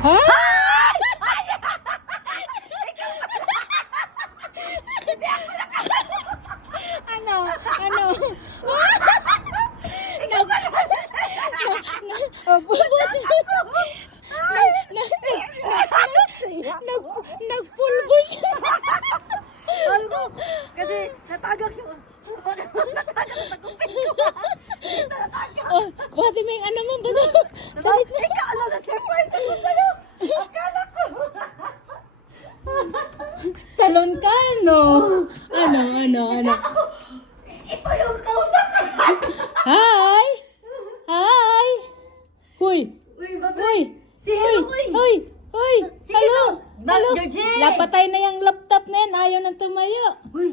Ha? Ano? Ano? Nagpulbo siya. Ano ko? Kasi natagak siya. Natagak na kupit ko. Oh, buti may ano mo. Basta. Ikaw, ano na surprise ako sa'yo. Akala ko. Talon ka, no? Ano? Ako, ito yung kausap ko. Hi! Hi! Huy! Uy, babe. Huy! Si Hello, uy. Huy! Huy! Sige Hello! to. Hello! Georgie. Lapatay na yung laptop na yan. Ayaw nang tumayo. Uy,